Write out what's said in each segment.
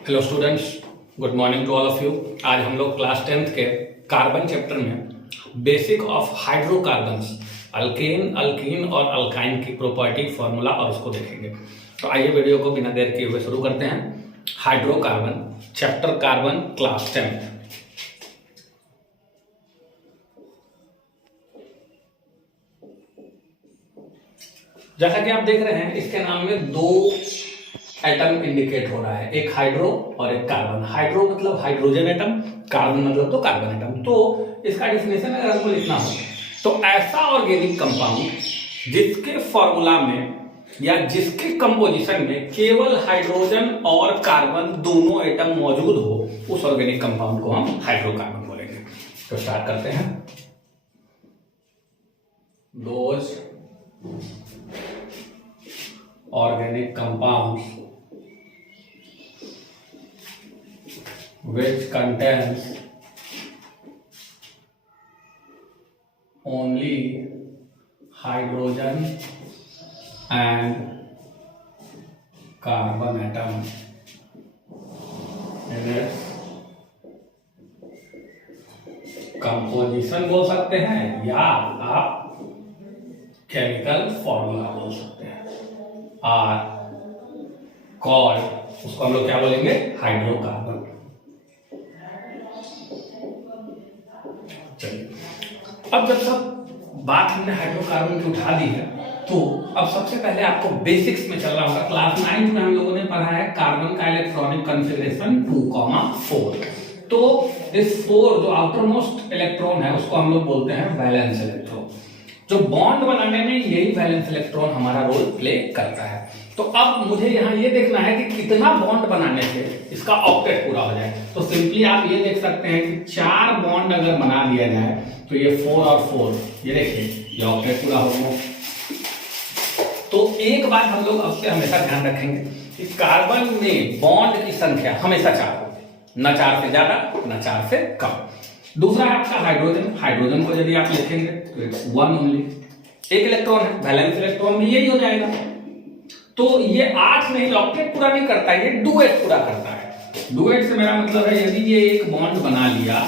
Hello students, good morning to all of you. आज हम लोग क्लास 10th के कार्बन चैप्टर में basic of hydrocarbons, alkane, alkene और अल्काइन की प्रॉपर्टी, फॉर्मूला और उसको देखेंगे। तो आइए वीडियो को बिना देर किए हुए शुरू करते हैं। Hydrocarbon chapter carbon, class 10th। जैसा कि आप देख रहे हैं, इसके नाम में दो एटम इंडिकेट हो रहा है, एक हाइड्रो और एक कार्बन। हाइड्रो मतलब हाइड्रोजन एटम, कार्बन मतलब तो कार्बन एटम। तो इसका डिफिनेशन अगर हमको लिखना हो तो ऐसा ऑर्गेनिक कंपाउंड जिसके फॉर्मूला में या जिसके कंपोजिशन में केवल हाइड्रोजन और कार्बन दोनों एटम मौजूद हो, उस ऑर्गेनिक कंपाउंड को हम हाइड्रोकार्बन बोलेंगे। तो स्टार्ट करते हैं। Those organic compounds which contains only hydrogen and carbon atom in its composition बोल सकते हैं या आप केमिकल फॉर्मूला बोल सकते हैं। आर कॉल्ड, उसको हम लोग क्या बोलेंगे? हाइड्रोकार्बन। चलिए, अब जब सब बात हमने हाइड्रोकार्बन की उठा दी है तो अब सबसे पहले आपको बेसिक्स में चलना होगा। क्लास 9 में हम लोगों ने पढ़ा है कार्बन का इलेक्ट्रॉनिक कॉन्फ़िगरेशन 2,4। तो इस 4 जो आउटर मोस्ट इलेक्ट्रॉन है उसको हम लोग बोलते हैं वैलेंस इलेक्ट्रॉन। जो बॉन्ड बनाने में यही वैलेंस इलेक्ट्रॉन हमारा रोल प्ले करता है। तो अब मुझे यहाँ ये देखना है कि कितना बॉन्ड बनाने से इसका ऑक्टेट पूरा हो जाए। तो सिंपली आप ये देख सकते हैं कि 4 बॉन्ड अगर बना दिया जाए तो ये 4 और 4, ये देखिए ये ऑक्टेट पूरा हो गया। तो एक बात हम लोग अब से हमेशा ध्यान रखेंगे कि कार्बन में बॉन्ड की संख्या हमेशा 4 हो, न 4 से ज्यादा न 4 से कम। दूसरा है आपका हाइड्रोजन। हाइड्रोजन को यदि आप लिखेंगे तो इट्स 1 ओनली, एक इलेक्ट्रॉन है, वैलेंस इलेक्ट्रॉन भी यही हो जाएगा। तो ये 8 नहीं, ऑक्टेट पूरा नहीं करता, ये डुएट पूरा करता है। डुएट से मेरा मतलब है यदि ये एक बॉन्ड बना लिया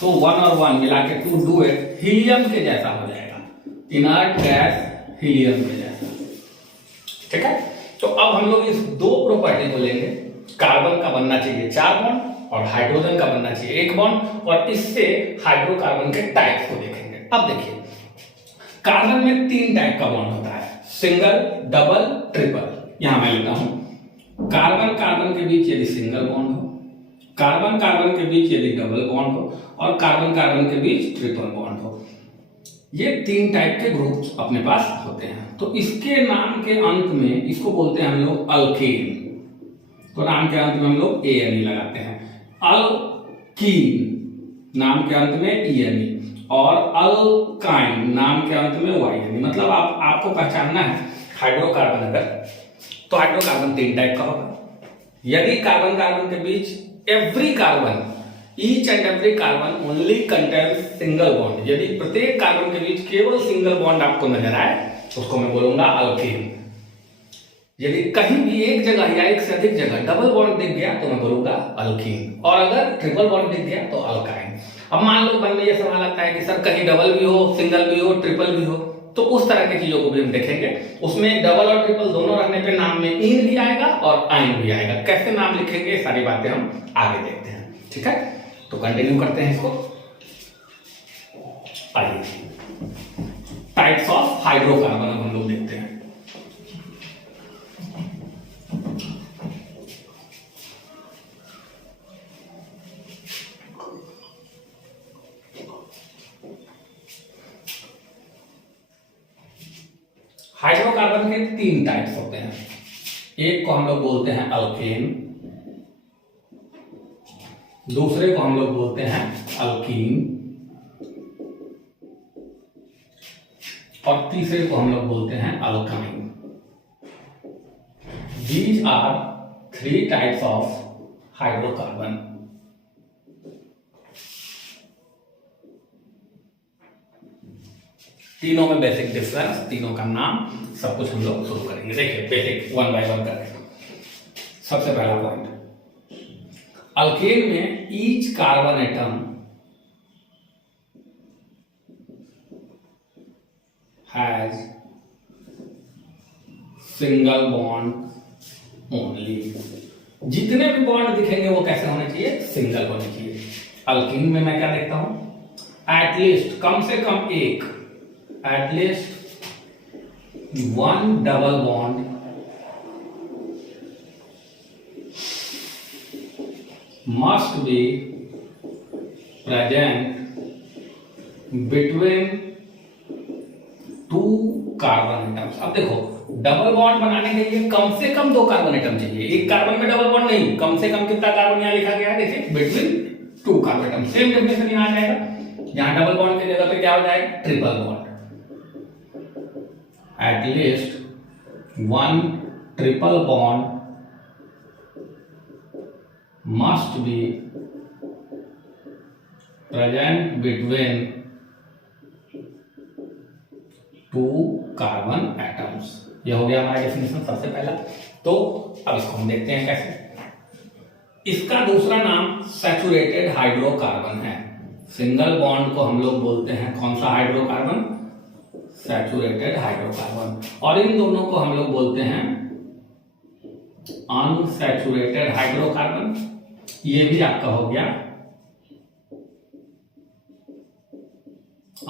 तो 1 और 1 मिला के 2 डुएट हीलियम के जैसा हो जाएगा, इनर्ट गैस हीलियम के जैसा। ठीक है, तो अब हम लोग इस दो प्रॉपर्टी को लेंगे। कार्बन का बनना चाहिए 4 बॉन्ड और हाइड्रोजन का बनना चाहिए 1 बॉन्ड, और इससे हाइड्रोकार्बन के टाइप को देखेंगे। अब देखिए, कार्बन में 3 टाइप का बॉन्ड होता है, सिंगल, डबल, ट्रिपल। यहां मैं लेता हूं कार्बन कार्बन के बीच यदि सिंगल बॉन्ड हो, कार्बन कार्बन के बीच यदि डबल बॉन्ड हो, और कार्बन कार्बन के बीच ट्रिपल बॉन्ड हो। ये 3 टाइप के ग्रुप्स अपने पास होते हैं। तो इसके नाम के अंत में इसको बोलते हैं हम लोग अल्केन। तो नाम के अंत में हम लोग ANE लगाते हैं। अल्कीन नाम के अंत में ENE, और अल्काइन नाम के अंत में YNE। मतलब आपको पहचानना है हाइड्रोकार्बन अगर, तो हाइड्रोकार्बन 3 टाइप का होगा। यदि कार्बन कार्बन के बीच every carbon, each and every carbon only contains single bond, यदि प्रत्येक कार्बन के बीच केवल सिंगल बॉन्ड आपको नजर आए उसको मैं बोलूंगा अल्केन। यदि कहीं भी एक जगह या एक से अधिक जगह डबल बॉन्ड दिख गया तो मैं बोलूंगा अल्कीन, और अगर ट्रिपल बॉन्ड दिख गया तो अल्काइन। अब मान लो मन में ये सवाल आता है कि सर कहीं डबल भी हो, सिंगल भी हो, ट्रिपल भी हो, तो उस तरह की चीजों को भी हम देखेंगे। उसमें डबल और ट्रिपल दोनों रहने पे नाम में इन भी आएगा और आइन भी आएगा। कैसे नाम लिखेंगे सारी बातें हम आगे देखते हैं। ठीक है, तो कंटिन्यू करते हैं इसको। आइए, टाइप्स ऑफ हाइड्रोकार्बन अब हम लोग देखते हैं। हाइड्रोकार्बन के 3 टाइप्स होते हैं। एक को हम लोग बोलते हैं अल्केन, दूसरे को हम लोग बोलते हैं अल्कीन, और तीसरे को हम लोग बोलते हैं alkyne. These are 3 types of hydrocarbon. तीनों में बेसिक डिफरेंस, तीनों का नाम, सब कुछ हम लोग शुरू करेंगे। देखिए बेसिक 1 बाय 1 करेंगे। सबसे पहला पॉइंट, अल्केन में each carbon atom has single bond only. जितने भी बॉन्ड दिखेंगे वो कैसे होने चाहिए? सिंगल होने चाहिए। अल्कीन में मैं क्या देखता हूं? एटलीस्ट, कम से कम एक, at least one double bond must be present between two carbon atoms. अब देखो, डबल बॉन्ड बनाने के लिए कम से कम 2 कार्बन एटम चाहिए। एक कार्बन में डबल बॉन्ड नहीं, कम से कम कितना कार्बन यहां लिखा गया है, देखिए, between 2 carbon atom. Same definition यहां आ जाएगा। यहां डबल बॉन्ड की जगह पे क्या हो जाएगा? Triple bond. At least one triple bond must be present between 2 carbon atoms. यह हो गया हमारा डेफिनेशन सबसे पहला। तो अब इसको हम देखते हैं कैसे। इसका दूसरा नाम सैचुरेटेड हाइड्रोकार्बन है। सिंगल बॉन्ड को हम लोग बोलते हैं कौन सा हाइड्रोकार्बन? Saturated hydrocarbon. और इन दोनों को हम लोग बोलते हैं अनसैचुरेटेड हाइड्रोकार्बन। ये भी आपका हो गया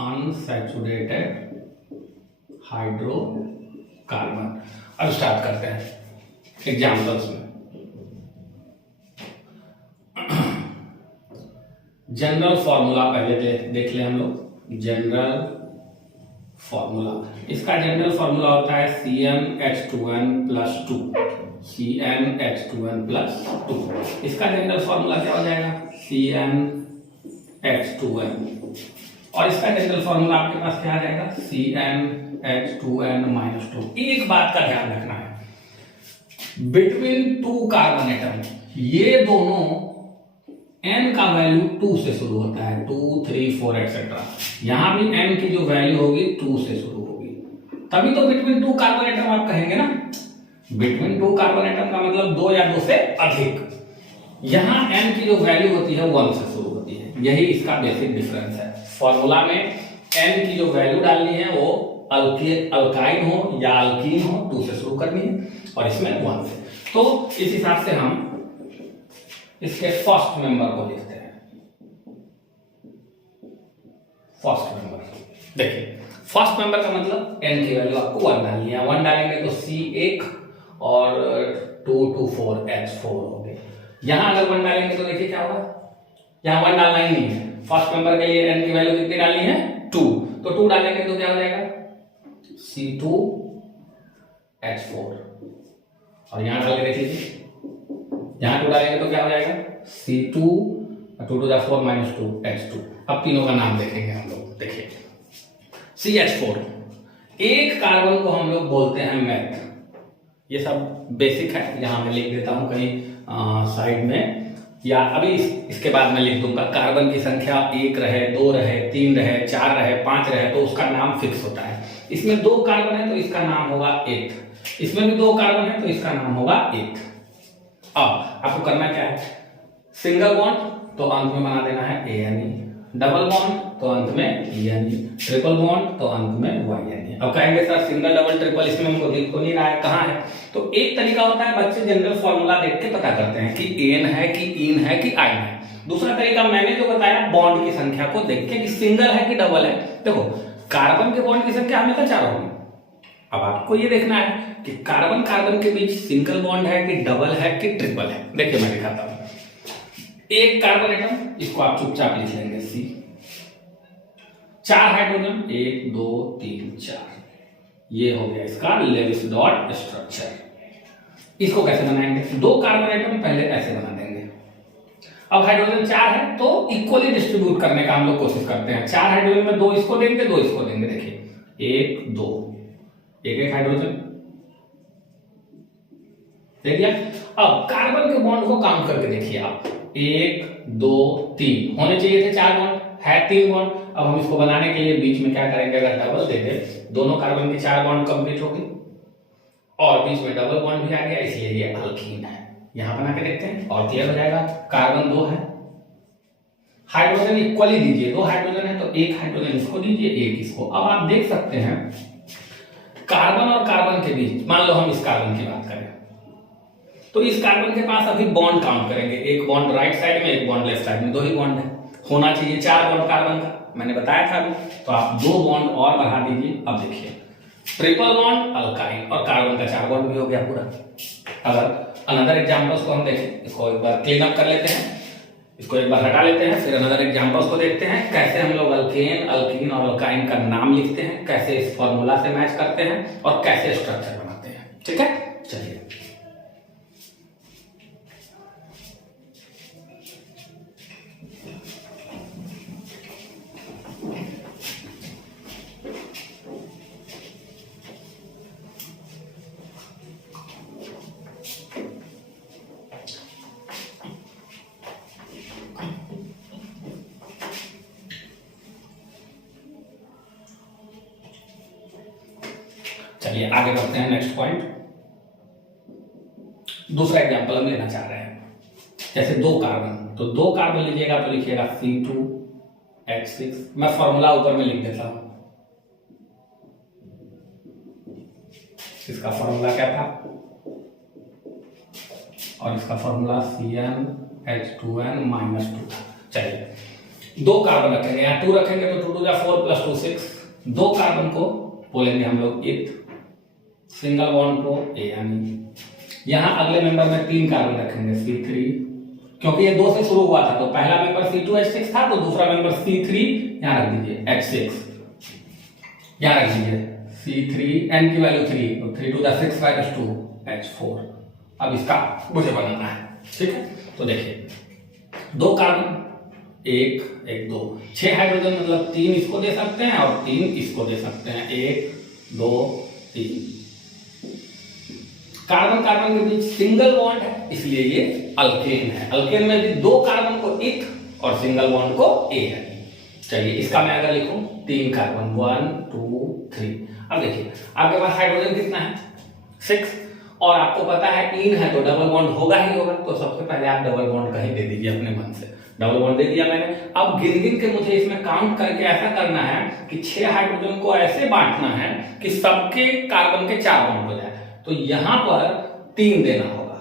अनसैचुरेटेड हाइड्रोकार्बन। अब स्टार्ट करते हैं एग्जाम्पल्स में। जनरल फॉर्मूला पहले देख ले हम लोग। जनरल फॉर्मूला, इसका जनरल फॉर्मूला होता है CnH2n+2। CnH2n+2। इसका जनरल फॉर्मूला क्या हो जाएगा? CnH2n। और इसका जनरल फॉर्मूला आपके पास क्या आ जाएगा? CnH2n-2। एक बात का ध्यान रखना है, बिटवीन 2 कार्बन एटम, ये दोनों n का वैल्यू 2 से शुरू होता है, 2, 3, 4 एक्सेट्रा। यहां भी n की जो वैल्यू होगी 2 से शुरू होगी, तभी तो बिटवीन 2 कार्बन एटम आप कहेंगे ना। बिटवीन 2 कार्बन एटम का मतलब 2 या 2 से अधिक। यहां n की जो वैल्यू होती है 1 से शुरू होती है। यही इसका बेसिक डिफरेंस है। फॉर्मूला में n की जो वैल्यू डालनी है वो अल्काइन हो या अल्कीन हो, 2 से शुरू करनी है, और इसमें 1 से। तो इस हिसाब से हम इसके फर्स्ट मेंबर को लिखते हैं। फर्स्ट मेंबर देखिए, फर्स्ट मेंबर का मतलब n की वैल्यू आपको 1 डालनी है। 1 डालेंगे तो C1 और 2 to 4 H4 हो गए। यहां अगर 1 डालेंगे तो देखिए क्या होगा, यहां 1 डालना ही नहीं है। फर्स्ट मेंबर के लिए n की वैल्यू कितनी डालनी है? 2। तो 2 डालेंगे तो क्या हो जाएगा? C2H4। और यहां डाल के देख लीजिए, यहां 2 डालेंगे तो क्या हो जाएगा? C2 2 to the 4 - 2 H2। अब तीनों का नाम देखेंगे हम लोग। देखिए, CH4, एक कार्बन को हम लोग बोलते हैं मेथ। ये सब बेसिक है, यहां मैं लिख देता हूं कहीं साइड में, या अभी इसके बाद मैं लिख दूंगा। कार्बन की संख्या 1 रहे, 2 रहे, 3 रहे, 4 रहे, 5 रहे तो उसका नाम फिक्स होता है। इसमें 2 कार्बन है तो इसका नाम होगा 8। इसमें भी 2 कार्बन है तो इसका नाम होगा 8। अब आपको करना क्या है? सिंगल बॉन्ड तो अंत में बना देना है ANE, डबल बॉन्ड तो अंत में ENE, ट्रिपल बॉन्ड तो अंत में YNE। अब कहेंगे सर सिंगल डबल ट्रिपल इसमें हमको दिख को नहीं रहा है, कहाँ है? तो एक तरीका होता है, बच्चे जनरल फॉर्मूला देख के पता करते हैं कि एन है कि इन है कि आइन है। दूसरा तरीका मैंने जो बताया, बॉन्ड की संख्या को देख के कि सिंगल है कि डबल है। देखो, कार्बन के बॉन्ड की संख्या हमेशा 4 होगी। अब आपको ये देखना है कि कार्बन कार्बन के बीच सिंगल बॉन्ड है कि डबल है कि ट्रिपल है। देखिए मैं दिखाता हूं। एक कार्बन एटम, इसको आप चुपचाप लिख लेंगे C। 4 हाइड्रोजन, 1 2 3 4। ये हो गया इसका लेविस डॉट स्ट्रक्चर। इसको कैसे बनाएंगे? 2 कार्बन एटम पहले ऐसे बना देंगे। अब हाइड्रोजन 4 है तो इक्वली डिस्ट्रीब्यूट करने का हम लोग कोशिश करते हैं। 4 हाइड्रोजन में 2 इसको देंगे, 2 इसको देंगे। देखिए 1 2, एक हाइड्रोजन देख लिया। अब कार्बन के बॉन्ड को काउंट करके देखिए आप, 1 2 3 होने चाहिए थे, 4 बॉन्ड है, 3 बॉन्ड। अब हम इसको बनाने के लिए बीच में क्या करेंगे? अगर डबल दे दे, दोनों कार्बन के 4 बॉन्ड कंप्लीट हो गए और बीच में डबल बॉन्ड भी आ गया, इसलिए ये अल्कीन है। यहां बना के देखते हैं और क्लियर हो जाएगा। कार्बन 2 है, हाइड्रोजन इक्वली दीजिए, 2 हाइड्रोजन है तो एक हाइड्रोजन इसको दीजिए, एक इसको। अब आप देख सकते हैं कार्बन और कार्बन के बीच, मान लो हम इस कार्बन की बात करें तो इस कार्बन के पास अभी बॉन्ड काउंट करेंगे, एक बॉन्ड राइट साइड में, एक बॉन्ड लेफ्ट साइड में, 2 ही बॉन्ड है, होना चाहिए 4 बॉन्ड कार्बन का, मैंने बताया था अभी। तो आप 2 बॉन्ड और बढ़ा दीजिए। अब देखिए ट्रिपल बॉन्ड अल्काइल और कार्बन का 4 बॉन्ड भी हो गया पूरा। अगर अनदर एग्जांपल्स को हम देखें, इसको एक बार क्लीन अप कर लेते हैं, इसको एक बार हटा लेते हैं, फिर अनदर एग्जांपल्स को देखते हैं कैसे हम लोग अल्केन, अल्कीन और अल्काइन का नाम लिखते हैं, कैसे इस फॉर्मूला से मैच करते हैं और कैसे स्ट्रक्चर बनाते हैं। ठीक है, चलिए चलिए आगे बढ़ते हैं। नेक्स्ट पॉइंट, दूसरा एग्जांपल हम लेना चाह रहे हैं। जैसे 2 कार्बन, तो 2 कार्बन लीजिएगा तो लिखिएगा C2H6। मैं फॉर्मूला ऊपर में लिख देता हूं, इसका फॉर्मूला क्या था और इसका फॉर्मूला CnH2n-2 था। चलिए 2 कार्बन रखेंगे, यहाँ 2 रखेंगे तो 2 2 4 + 2 6। 2 कार्बन को बोलेंगे हम लोग इथ, सिंगल बॉन्ड को एन। यहां अगले मेंबर में 3 कार्बन रखेंगे C3, क्योंकि ये 2 से शुरू हुआ था तो पहला मेंबर C2H6 था, तो दूसरा मेंबर C3 यहां रख दीजिए, H6 यहां रख दीजिए, C3, n की वैल्यू 3, तो 3 2 6 - 2 H4। अब इसका मुझे बनाना है। ठीक है, तो देखिए 2 कार्बन, 1 1 2, 6 हाइड्रोजन मतलब 3 इसको दे सकते हैं और 3 इसको दे सकते हैं, 1 2 3। कार्बन कार्बन के बीच सिंगल बॉन्ड है इसलिए ये अल्केन है। अल्केन में भी 2 कार्बन को इथ और सिंगल बॉन्ड को ए है। चलिए इसका मैं अगर लिखूं 3 कार्बन, 1 2 3। अब देखिए आपके पास हाइड्रोजन कितना है, 6, और आपको पता है इन है तो डबल बॉन्ड होगा ही होगा, तो सबसे पहले आप डबल बॉन्ड कहीं दे दीजिए अपने मन से। डबल बॉन्ड दे दिया मैंने। अब गिन गिन के मुझे इसमें काउंट करके ऐसा करना है कि 6 हाइड्रोजन को ऐसे बांटना है कि सबके कार्बन के 4 बॉन्ड हो जाए। तो यहां पर 3 देना होगा,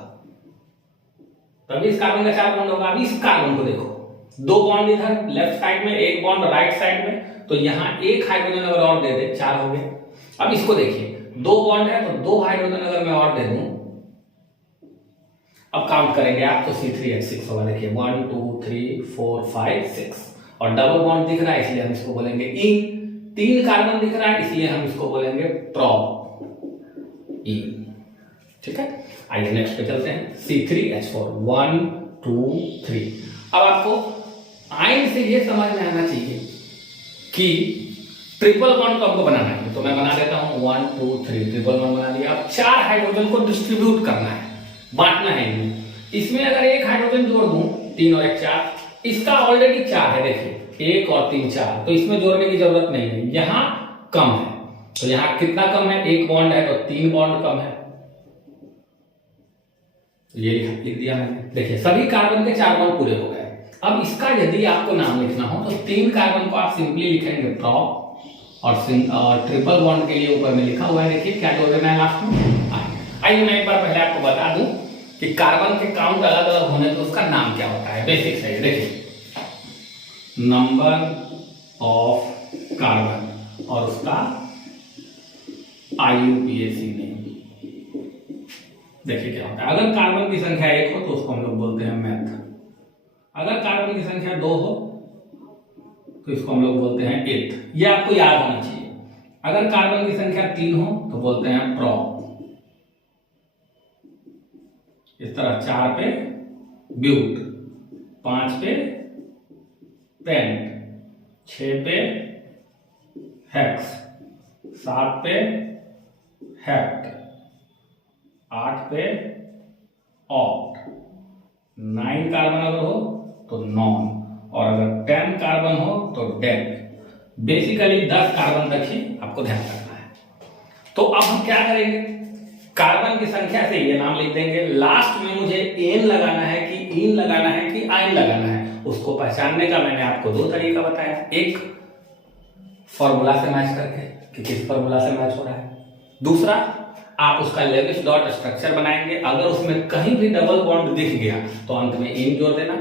तभी इस कार्बन का 4 बॉन्ड होगा। अभी इस कार्बन को देखो, 2 बॉन्ड इधर लेफ्ट साइड में, 1 बॉन्ड राइट साइड में, तो यहां 1 हाइड्रोजन अगर और दे दे 4 हो गए। अब इसको देखिए 2 बॉन्ड है तो 2 हाइड्रोजन अगर मैं और दे दूं, अब काउंट करेंगे आप तो C3H6 होगा। देखिए 1 2 3 4 5 6, और डबल बॉन्ड दिख रहा है इसलिए हम इसको बोलेंगे इन। 3 कार्बन दिख रहा है इसलिए हम इसको बोलेंगे प्रोप इन। ठीक है, आइए नेक्स्ट पे चलते हैं। C3H4 1 2 3। अब आपको आइन से ये समझ में आना चाहिए कि ट्रिपल बॉन्ड को हमको बनाना है, तो मैं बना देता हूं 1 2 3 ट्रिपल बॉन्ड बना दिया। अब 4 हाइड्रोजन को डिस्ट्रीब्यूट करना है, बांटना है इन्हें। इसमें अगर 1 हाइड्रोजन जोड़ दूं, 3 और 1 4, इसका ऑलरेडी 4 है, देखिए 1 और 3 4, तो इसमें जोड़ने की जरूरत नहीं है, यहां कम है। तो यहां कितना कम है, 1 बॉन्ड है तो 3 बॉन्ड कम है, ये लिख दिया मैंने। देखिए सभी कार्बन के 4 बॉन्ड पूरे हो गए। अब इसका यदि आपको नाम लिखना हो तो 3 कार्बन को आप सिंपली लिखेंगे प्रोप, और ट्रिपल बॉन्ड के लिए ऊपर में लिखा हुआ है, देखिए क्या जोड़ देना है लास्ट में। आइए मैं एक बार पहले आपको बता दूं कि कार्बन के काउंट अलग अलग होने तो उसका नाम क्या होता है। बेसिक है, देखिए नंबर ऑफ कार्बन और उसका IUPAC नेम। देखिए क्या होता है, अगर कार्बन की संख्या 1 हो तो उसको हम लोग बोलते हैं मैथ, अगर कार्बन की संख्या 2 हो तो इसको हम लोग बोलते हैं एथ। ये आपको याद होना चाहिए। अगर कार्बन की संख्या 3 हो तो बोलते हैं प्रोप। इस तरह 4 पे ब्यूट, 5 पे पेंट, 6 पे हेक्स, 7 पे हेक्ट, 8 पे ऑक्ट, 9 कार्बन अगर हो तो नॉन, और अगर 10 कार्बन हो तो डेक। बेसिकली 10 कार्बन तक ही आपको ध्यान रखना है। तो अब हम क्या करेंगे, कार्बन की संख्या से ये नाम लिख देंगे। लास्ट में मुझे एन लगाना है कि इन लगाना है कि आइन लगाना है, उसको पहचानने का मैंने आपको दो तरीका बताया। एक फॉर्मूला से मैच करके कि किस फॉर्मूला से मैच हो रहा है, दूसरा आप उसका लेविस डॉट स्ट्रक्चर बनाएंगे। अगर उसमें कहीं भी डबल बॉन्ड दिख गया तो अंत में इन जोड़ देना,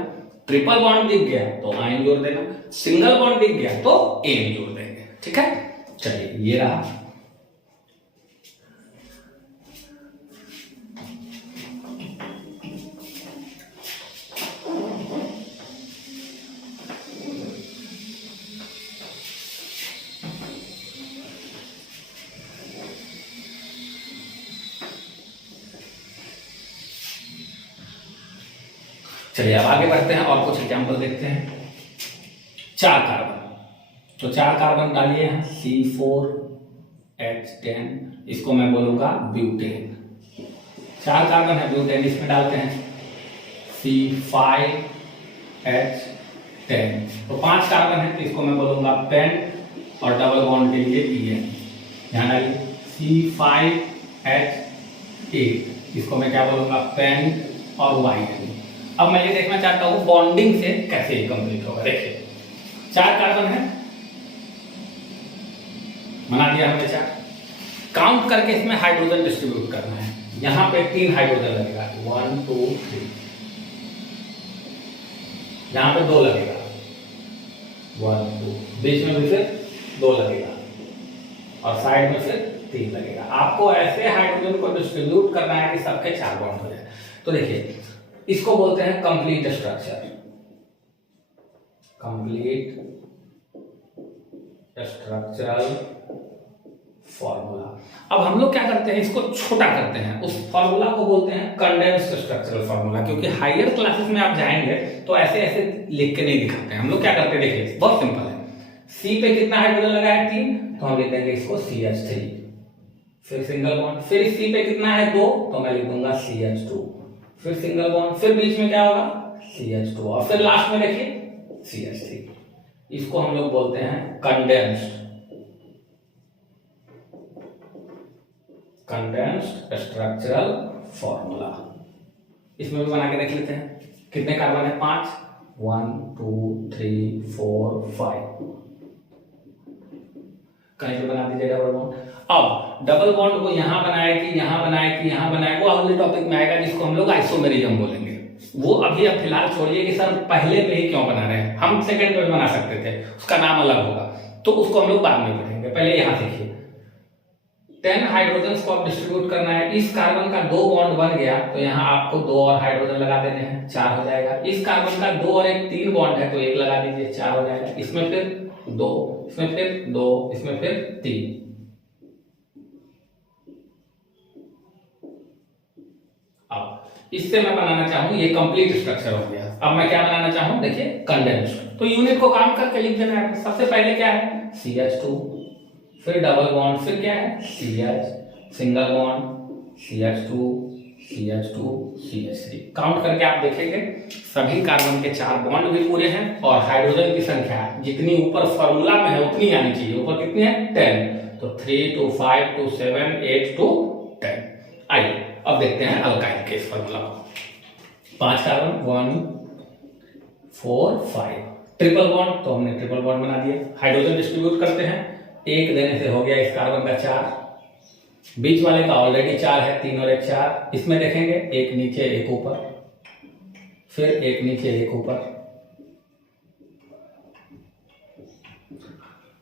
ट्रिपल बॉन्ड दिख गया तो आइन जोड़ देना, सिंगल बॉन्ड दिख गया तो एन जोड़ देंगे। ठीक है, चलिए ये रहा। चलिए अब आगे बढ़ते हैं और कुछ एग्जाम्पल देखते हैं। 4 कार्बन, तो 4 कार्बन डालिए हैं C4H10, इसको मैं बोलूंगा ब्यूटेन। 4 कार्बन है ब्यूटेन, इसमें डालते हैं C5H10, तो 5 कार्बन है तो इसको मैं बोलूंगा पेन और डबल बॉन्ड के लिए PN। यहाँ डालिए C5H8, इसको मैं क्या बोलूंगा पेन और YN। अब मैं ये देखना चाहता हूं बॉन्डिंग से कैसे ये कंप्लीट होगा। देखिए 4 कार्बन है, बना दिया हमने 4। काउंट करके इसमें हाइड्रोजन डिस्ट्रीब्यूट करना है। यहां पे 3 हाइड्रोजन लगेगा, 1 2 3। यहां पे 2 लगेगा, 1 2, बीच में भी फिर 2 लगेगा और साइड में फिर 3 लगेगा। आपको ऐसे हाइड्रोजन को डिस्ट्रीब्यूट करना है कि सबके 4 बॉन्ड हो जाए। तो देखिए इसको बोलते हैं complete structure, complete structural formula. अब हम लोग क्या करते हैं, इसको छोटा करते हैं, उस फॉर्मूला को बोलते हैं कंडेंस्ड स्ट्रक्चरल फॉर्मूला। क्योंकि हायर क्लासेस में आप जाएंगे तो ऐसे ऐसे लिख के नहीं दिखाते हैं। हम लोग क्या करते हैं, देखिए बहुत सिंपल है। सी पे कितना हाइड्रोजन लगा है 3, तो हम लिख देंगे इसको CH3, फिर सिंगल बॉन्ड, फिर सी पे कितना है 2, तो मैं लिख दूंगा CH2, फिर सिंगल बॉन्ड, फिर बीच में क्या होगा CH2 और फिर लास्ट में देखिए CH3। इसको हम लोग बोलते हैं कंडेंस्ड स्ट्रक्चरल फॉर्मूला। इसमें भी बना के देख लेते हैं। कितने कार्बन है 5, 1 2 3 4 5। कहीं पे बना दीजिए डबल बॉन्ड। अब डबल बॉन्ड को यहां बनाए कि यहां बनाए कि यहां बनाए, वो अगले टॉपिक में आएगा जिसको हम लोग आइसोमेरिज्म बोलेंगे। वो अभी अब फिलहाल छोड़िए कि सर पहले पे ही क्यों बना रहे हैं, हम सेकंड पे बना सकते थे, उसका नाम अलग होगा, तो उसको हम लोग बाद में पढ़ेंगे। पहले यहां देखिए 10 हाइड्रोजन को आप डिस्ट्रीब्यूट करना है। इस कार्बन का 2 बॉन्ड बन गया तो यहाँ आपको 2 और हाइड्रोजन लगा देने हैं, 4 हो जाएगा। इस कार्बन का 2 और 1 3 बॉन्ड है तो 1 लगा दीजिए, 4 हो जाएगा। इसमें फिर 2, इसमें फिर 2, इसमें फिर 3। अब इससे मैं बनाना चाहूं, ये कंप्लीट स्ट्रक्चर हो गया। अब मैं क्या बनाना चाहूं, देखिए कंडेंस्ड। तो यूनिट को काम करके लिख देना है। सबसे पहले क्या है CH2, फिर डबल बॉन्ड, फिर क्या है CH, single bond CH2 CH2 CH3। Count करके आप देखेंगे सभी कार्बन के 4 बॉन्ड भी पूरे हैं और हाइड्रोजन की संख्या जितनी ऊपर फॉर्मूला में है उतनी आनी चाहिए। ऊपर कितनी है 10, तो 3 2 5 2 7 8 2 10। आइए अब देखते हैं अल्काइल के इस फॉर्मूला को। 5 कार्बन 1 4 5, ट्रिपल बॉन्ड, तो हमने ट्रिपल बॉन्ड बना दिया। हाइड्रोजन डिस्ट्रीब्यूट करते हैं, 1 देने से हो गया इस कार्बन का 4, बीच वाले का ऑलरेडी 4 है, 3 और 1 4। इसमें देखेंगे 1 नीचे 1 ऊपर, फिर 1 नीचे 1 ऊपर।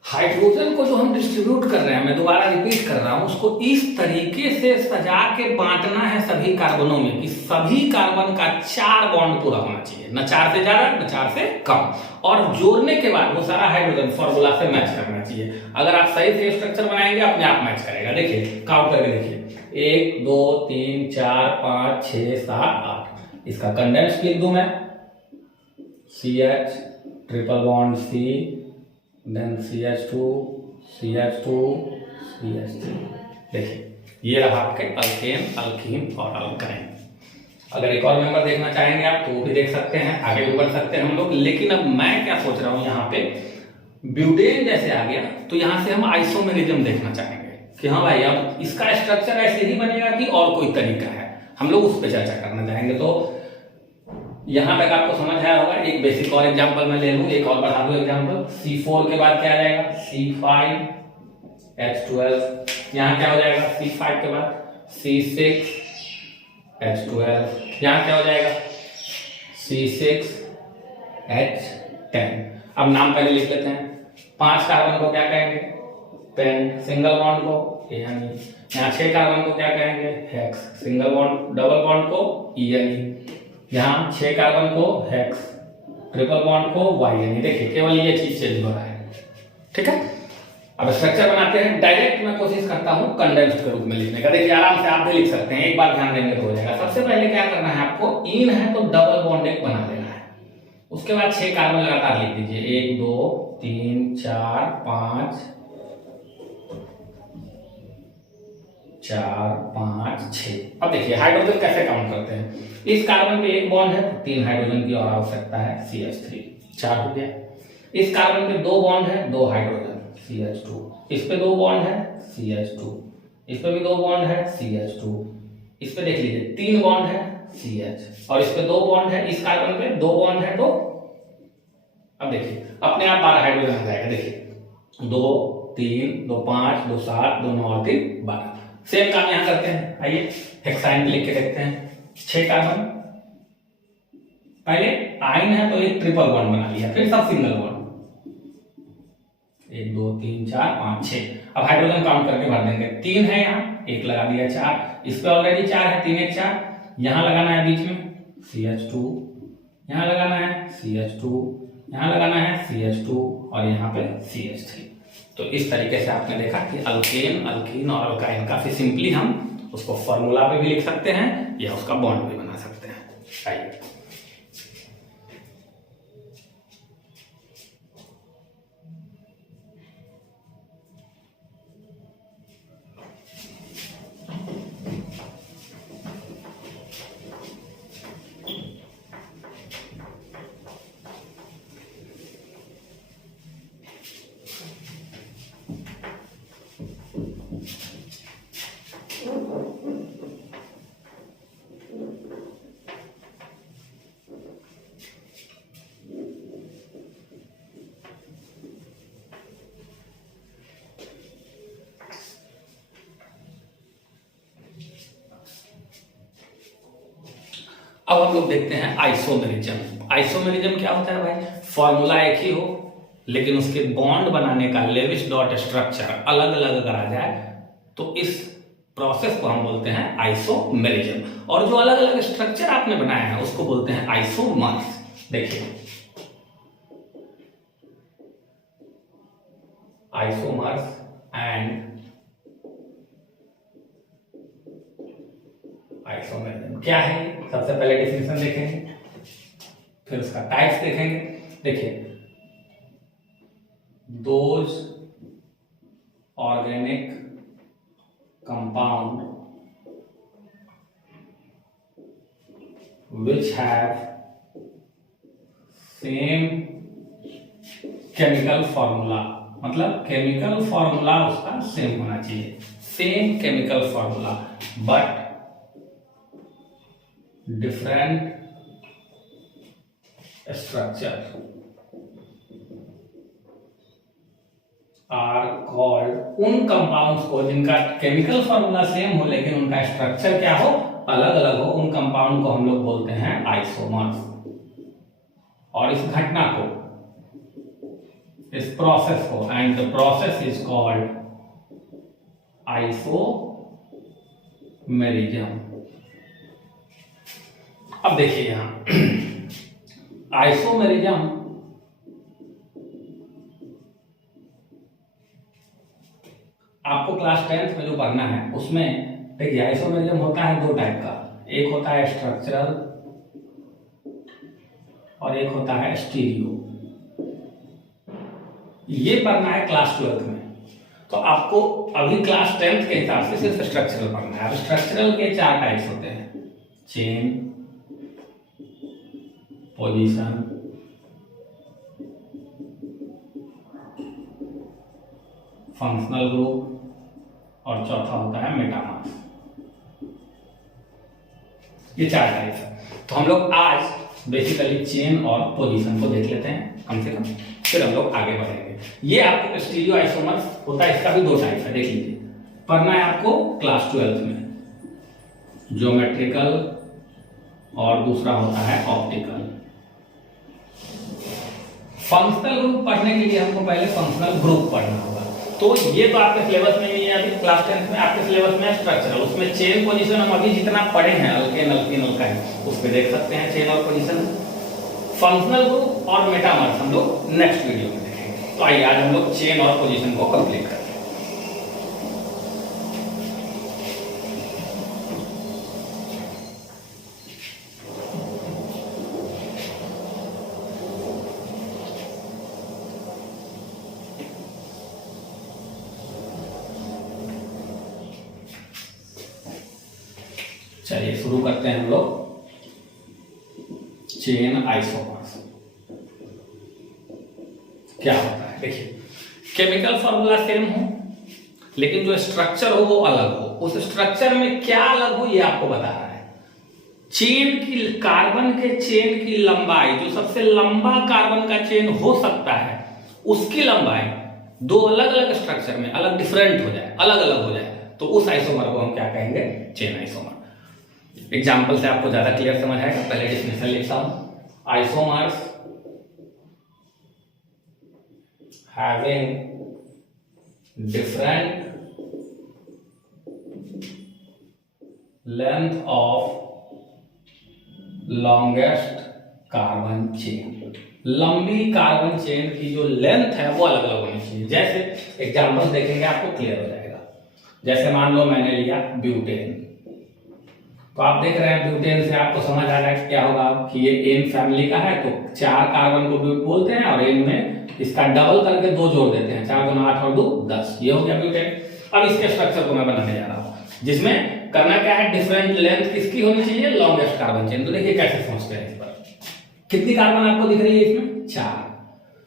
हाइड्रोजन को जो हम डिस्ट्रीब्यूट कर रहे हैं, मैं दोबारा रिपीट कर रहा हूं, उसको इस तरीके से सजा के बांटना है सभी कार्बनों में कि सभी कार्बन का 4 बॉन्ड पूरा होना चाहिए, न 4 से ज्यादा न 4 से कम। और जोड़ने के बाद वो सारा हाइड्रोजन फॉर्मूला से मैच करना चाहिए। अगर आप सही से स्ट्रक्चर बनाएंगे अपने आप मैच करेगा। देखिए काउंट करके देखिए 1 2 3 4 5 6 7 8। इसका कंडेंस्ड लिख दूं मैं CH, triple bond C, then CH2 CH2 CH3। देखिए ये रहा आपके अल्केन, अल्कीन और अल्काइन। अगर एक और मेंबर देखना चाहेंगे आप तो वो भी देख सकते हैं, आगे भी बढ़ सकते हैं हम लोग। लेकिन अब मैं क्या सोच रहा हूं, यहाँ पे ब्यूटेन जैसे आ गया तो यहां से हम आइसोमेरिज्म देखना चाहेंगे कि हाँ भाई अब इसका स्ट्रक्चर ऐसे ही बनेगा कि और कोई तरीका है, हम लोग उस पर चर्चा करना चाहेंगे। तो यहां तक आपको समझ आया होगा। एक बेसिक और एग्जांपल मैं ले लूं, एक और बढ़ा दूं एग्जांपल। C4 के बाद क्या आ जाएगा, C5H12। यहां क्या हो जाएगा, C5 के बाद C6H12। यहां क्या हो जाएगा, C6H10। अब नाम पहले लिख लेते हैं। 5 कार्बन को क्या कहेंगे, पेंट। सिंगल बॉन्ड को यानी, यहाँ 6 कार्बन को क्या कहेंगे, hex. Single bond double bond को ENE, यहाँ 6 कार्बन को हेक्स, ट्रिपल बॉन्ड को YNE। देखिए केवल ये चीज चेंज हो रहा है, ठीक है। अब स्ट्रक्चर बनाते हैं। डायरेक्ट मैं कोशिश करता हूं कंडेंस्ड के रूप में लिखने का। देखिए आराम से आप भी लिख सकते हैं, एक बार ध्यान देंगे तो हो जाएगा। सबसे पहले क्या करना है आपको, इन है तो डबल बॉन्ड एक बना देना है। उसके बाद 6 कार्बन लगातार लिख दीजिए, 1 2 3 4 5 4 5 6। अब देखिए हाइड्रोजन कैसे काउंट करते हैं। इस कार्बन पे एक बॉन्ड है, 3 हाइड्रोजन की और आवश्यकता है, CH3, 4 हो गया। इस कार्बन पे 2 बॉन्ड है, 2 हाइड्रोजन, CH2। इस पे 2 बॉन्ड है, CH2। इस पे भी 2 बॉन्ड है, CH2। इस पे देख लीजिए 3 बॉन्ड है, CH। और इस पे 2 बॉन्ड है, इस कार्बन पे 2 बॉन्ड है, तो अब देखिए अपने आप 12 हाइड्रोजन आ जाएगा। देखिए 2 3 2 5 2 7 2 9 और 3 12। सेम काम यहां करते हैं। आइए हेक्साइन लिख के देखते हैं। 6 कार्बन, पहले आइन है तो एक ट्रिपल बॉन्ड बना लिया, फिर सब सिंगल बॉन्ड, 1 2 3 4 5 6। अब हाइड्रोजन काउंट करके भर देंगे। 3 है यहाँ, 1 लगा दिया, 4। इस पे ऑलरेडी 4 है, 3 1 4। यहां लगाना है बीच में CH2, यहां लगाना है CH2, यहां लगाना है CH2 और यहाँ पे CH3। तो इस तरीके से आपने देखा कि अल्केन, अल्कीन और अल्काइन काफी सिंपली हम उसको फॉर्मूला पे भी लिख सकते हैं या उसका बॉन्ड भी बना सकते हैं। आइए अब हम लोग देखते हैं आइसोमेरिज्म। आइसोमेरिज्म क्या होता है भाई, फॉर्मूला एक ही हो लेकिन उसके बॉन्ड बनाने का लेविस डॉट स्ट्रक्चर अलग अलग अगर आ जाए तो इस प्रोसेस को हम बोलते हैं आइसोमेरिज्म। और जो अलग अलग स्ट्रक्चर आपने बनाया है उसको बोलते हैं आइसोमर्स। देखिए आइसोमर्स एंड आइसोमेरिज्म क्या है, सबसे पहले डेफिनेशन देखेंगे, फिर उसका टाइप्स देखेंगे। देखिए those organic compound which have same chemical formula, मतलब केमिकल फॉर्मूला उसका सेम होना चाहिए, same chemical formula but different structure are called. उन कंपाउंड्स को जिनका केमिकल फॉर्मूला सेम हो लेकिन उनका स्ट्रक्चर क्या हो, अलग अलग हो, उन कंपाउंड को हम लोग बोलते हैं आइसोमर्स। और इस घटना को, इस प्रोसेस को, and the process is called isomerism. अब देखिए यहां आइसोमेरिज्म आपको क्लास 10th में जो पढ़ना है उसमें देखिए आइसोमेरिज्म होता है 2 टाइप का, एक होता है स्ट्रक्चरल और एक होता है स्टीरियो। ये पढ़ना है क्लास 12th में, तो आपको अभी क्लास 10th के हिसाब से सिर्फ स्ट्रक्चरल पढ़ना है। अब स्ट्रक्चरल के 4 टाइप्स होते हैं, चेन, पोजीशन, फंक्शनल ग्रुप और चौथा होता है मेटामास। ये 4 टाइप है। तो हम लोग आज बेसिकली चेन और पोजीशन को देख लेते हैं कम से कम, फिर हम लोग आगे बढ़ेंगे। ये आपको स्टीरियो आइसोमर्स होता है, इसका भी 2 टाइप है, देख लीजिए। पढ़ना है आपको क्लास 12th में, ज्योमेट्रिकल और दूसरा होता है ऑप्टिकल। फंक्शनल ग्रुप पढ़ने के लिए हमको पहले फंक्शनल ग्रुप पढ़ना होगा। तो ये तो आपके सिलेबस में नहीं है, अभी क्लास 10th में आपके सिलेबस में स्ट्रक्चरल, उसमें चेन पोजीशन हम अभी जितना पढ़े हैं अल्केन अल्कीन अल्काइन उस पे देख सकते हैं चेन और पोजीशन। फंक्शनल ग्रुप और मेटामर्स हम लोग नेक्स्ट वीडियो में देखेंगे। तो आइए आज हम लोग चेन और पोजीशन को कंप्लीट करते हैं। चलिए शुरू करते हैं हम लोग चेन आइसोमर्स क्या होता है। देखिए केमिकल फॉर्मूला सेम हो लेकिन जो स्ट्रक्चर हो वो अलग हो। उस स्ट्रक्चर में क्या अलग हो ये आपको बता रहा है। चेन की, कार्बन के चेन की लंबाई, जो सबसे लंबा कार्बन का चेन हो सकता है उसकी लंबाई 2 अलग अलग स्ट्रक्चर में अलग डिफरेंट हो जाए, अलग अलग हो जाए, तो उस आइसोमर को हम क्या कहेंगे, चेन आइसोमर। एग्जाम्पल से आपको ज्यादा क्लियर समझ आएगा। पहले डेफिनेशन लिखता हूं, isomers having different length of longest carbon chain. लंबी कार्बन चेन की जो लेंथ है वो अलग अलग होनी चाहिए। जैसे एग्जाम्पल देखेंगे आपको क्लियर हो जाएगा। जैसे मान लो मैंने लिया ब्यूटेन, तो आप देख रहे हैं ब्यूटेन से आपको समझ आ रहा है क्या होगा कि ये एन फैमिली का है, तो 4 कार्बन को ब्यूट बोलते हैं और एन में इसका डबल करके 2 जोड़ देते हैं, 4 दूना 8 और 2 10, ये हो गया ब्यूटेन। अब इसके स्ट्रक्चर को मैं बनाने जा रहा हूँ जिसमें करना क्या है, डिफरेंट लेंथ किसकी होनी चाहिए, लॉन्गेस्ट कार्बन चेन। तो देखिए कैसे समझते हैं इस पर। कितनी कार्बन आपको दिख रही है इसमें, 4।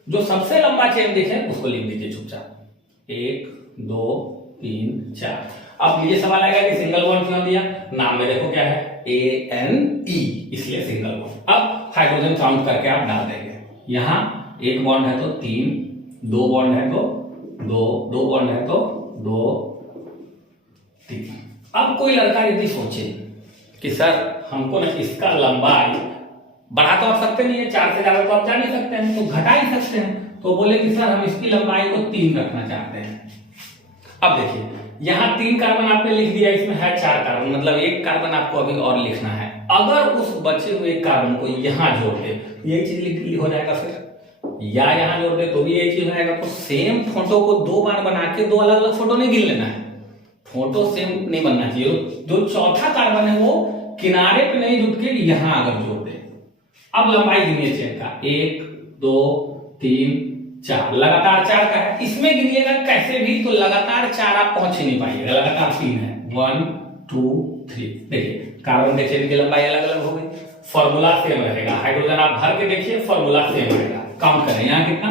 जो सबसे लंबा चेन दिखे उसको लिख दीजिए चुपचाप, 1 2 3 4। अब ये सवाल आएगा कि सिंगल बॉन्ड क्यों दिया, नाम में देखो क्या है, ANE, इसलिए सिंगल बॉन्ड। अब हाइड्रोजन काउंट करके आप डाल देंगे। यहाँ 1 बॉन्ड है तो 3, 2 बॉन्ड है तो 2 बॉन्ड है तो 2 3। अब कोई लड़का यदि सोचे कि सर हमको ना इसका लंबाई बढ़ा तो आप सकते नहीं है, 4 से ज्यादा तो आप जा नहीं सकते हैं, तो घटा ही सकते हैं। तो बोले कि सर हम इसकी लंबाई को 3 रखना चाहते हैं। अब देखिए यहाँ 3 कार्बन आपने लिख दिया, इसमें है 4 कार्बन, मतलब 1 कार्बन आपको अभी और लिखना है। अगर उस बचे हुए कार्बन को यहाँ जोड़ दे तो यही चीज हो जाएगा, फिर या यहाँ जोड़ दे तो भी यही चीज हो जाएगा। तो सेम फोटो को 2 बार बना के 2 अलग अलग फोटो नहीं गिन लेना है, फोटो सेम नहीं बनना चाहिए। जो चौथा कार्बन है वो किनारे पे नहीं जुट के यहाँ अगर जोड़ दे। अब लंबाई गिनिए चेन का, 1 2 3 4, लगातार 4 का है। इसमें गिनिएगा कैसे भी तो लगातार 4 आप पहुंच ही नहीं पाइएगा, लगातार 3 है, 1 2 3। देखिए कार्बन के चेन की लंबाई अलग अलग हो गई, फॉर्मूला सेम रहेगा। हाइड्रोजन आप भर के देखिए फॉर्मूला सेम रहेगा। काउंट करें, यहाँ कितना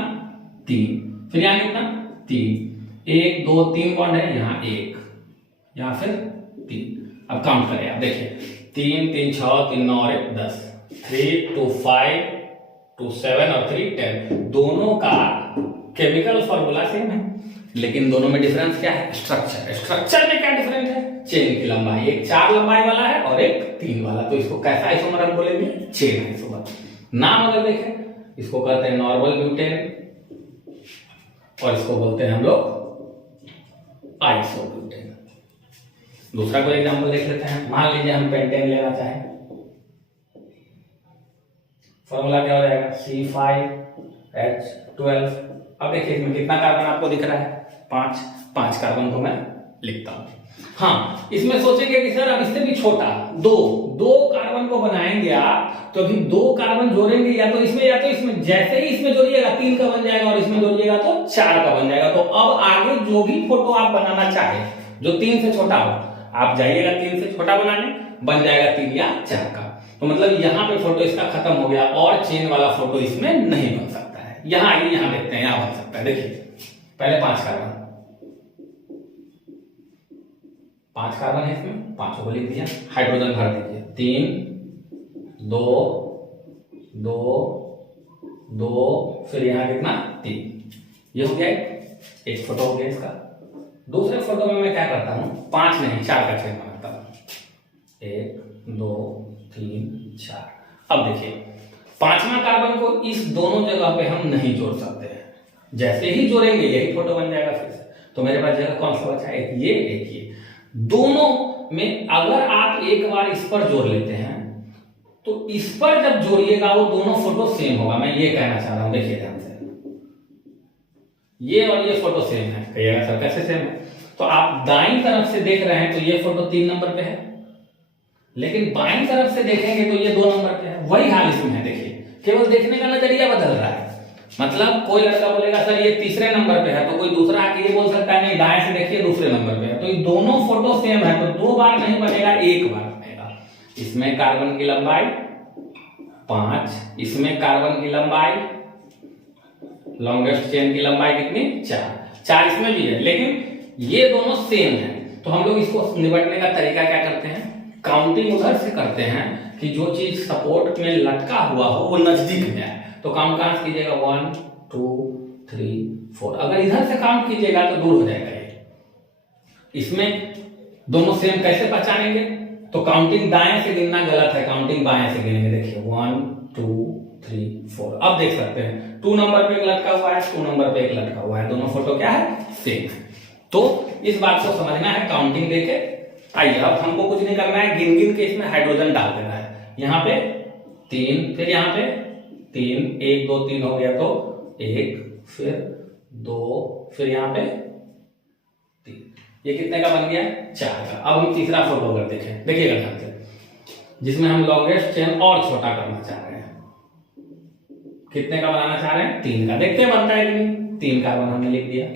3, फिर यहाँ कितना 3, 1 2 3 बॉन्ड है, यहाँ 1, यहाँ फिर 3। अब काउंट करें आप, देखिए 3 3 6 3 9 और 1 10, 3 2 5 2 7 और 3 10। दोनों का केमिकल फॉर्मूला सेम है लेकिन दोनों में डिफरेंस क्या है, स्ट्रक्चर। स्ट्रक्चर में क्या डिफरेंस है, चेन की लंबाई, एक 4 लंबाई वाला है और एक 3 वाला। तो इसको कैसा आइसोमर हम बोलेंगे, चेन आइसोमर। नाम अगर देखें, इसको कहते हैं नॉर्मल ब्यूटेन और इसको बोलते हैं हम लोग आइसोब्यूटेन। दूसरा कोई एग्जांपल देख लेते हैं। मान लीजिए हम पेंटेन लेना चाहें, फॉर्मूला क्या हो जाएगा, C5H12। अब देखिए इसमें कितना कार्बन आपको दिख रहा है, 5 कार्बन को मैं लिखता हूं। हाँ, इसमें सोचेंगे कि सर अब इससे भी छोटा 2 कार्बन को बनाएंगे आप, तो अभी 2 कार्बन जोड़ेंगे या तो इसमें जैसे ही इसमें जोड़िएगा 3 का बन जाएगा और इसमें जोड़िएगा तो 4 का बन जाएगा। तो अब आगे जो भी फोटो आप बनाना चाहे जो 3 से छोटा हो, आप जाइएगा 3 से छोटा बनाने, बन जाएगा 3 या 4 का। तो मतलब यहाँ पे फोटो इसका खत्म हो गया और चेन वाला फोटो इसमें नहीं बन सकता है। यहाँ आइए, यहाँ देखते हैं, यहाँ बन सकता है। देखिए पहले 5 कार्बन, 5 कार्बन है इसमें, 5 को लिख दिया, हाइड्रोजन भर दीजिए, 3 2 2 2, फिर यहाँ कितना 3, ये हो गया एक फोटो हो गया इसका। दूसरे फोटो में मैं क्या करता हूँ, 5 नहीं 4 का चेन बनाता हूँ, 1 2 3 4। अब देखिए 5वां कार्बन को इस दोनों जगह पे हम नहीं जोड़ सकते हैं, जैसे ही जोड़ेंगे यही फोटो बन जाएगा फिर से। तो मेरे पास जगह कौन सा बचा, एक ये। दोनों में अगर आप एक बार इस पर जोड़ लेते हैं तो इस पर जब जोड़िएगा वो दोनों फोटो सेम होगा। मैं ये कहना चाह रहा हूं, देखिए ध्यान से, ये और ये फोटो सेम है। कहिएगा सर कैसे सेम है? तो आप दाईं तरफ से देख रहे हैं तो ये फोटो 3 नंबर पे है, लेकिन बाईं तरफ से देखेंगे तो ये 2 नंबर पे है। वही हाल इसमें है, देखिए केवल देखने का नजरिया बदल रहा है। मतलब कोई लड़का बोलेगा सर ये तीसरे नंबर पे है, तो कोई दूसरा आके ये बोल सकता है नहीं दाएं से देखिए दूसरे नंबर पे है। तो ये दोनों फोटो सेम है, तो 2 बार नहीं बनेगा, 1 बार बनेगा। इसमें कार्बन की लंबाई 5, इसमें कार्बन की लंबाई लॉन्गेस्ट चेन की लंबाई कितनी 4 इसमें भी है, लेकिन ये दोनों सेम है। तो हम लोग इसको निपटने का तरीका क्या करते हैं, काउंटिंग उधर से करते हैं कि जो चीज सपोर्ट में लटका हुआ हो वो नजदीक में है। तो काउंट कहां से कीजिएगा, 1 2 3 4। अगर इधर से काउंट कीजिएगा तो दूर हो जाएगा ये। इसमें दोनों सेम कैसे पहचानेंगे, तो काउंटिंग दाएं से गिनना गलत है, काउंटिंग बाएं से गिनेंगे। देखिए 1 2 3 4। अब देख सकते हैं 2 नंबर पे एक लटका हुआ है, 2 नंबर पे एक लटका हुआ है, दोनों फोटो क्या है सेम। तो इस बात को समझना है काउंटिंग देके। आइए अब हमको कुछ नहीं करना है, गिन गिन के इसमें हाइड्रोजन डाल देना है। यहाँ पे 3, फिर यहाँ पे 3, 1 2 3 हो गया, तो 1 फिर 2 फिर यहाँ पे 3, ये कितने का बन गया 4 का। अब हम तीसरा फोटो अगर देखें, देखिएगा ध्यान से, जिसमें हम लॉन्गेस्ट चेन और छोटा करना चाह रहे हैं। कितने का बनाना चाह रहे हैं, 3 का। देखते हैं बनता है कि नहीं। 3 कार्बन हमने लिख दिया।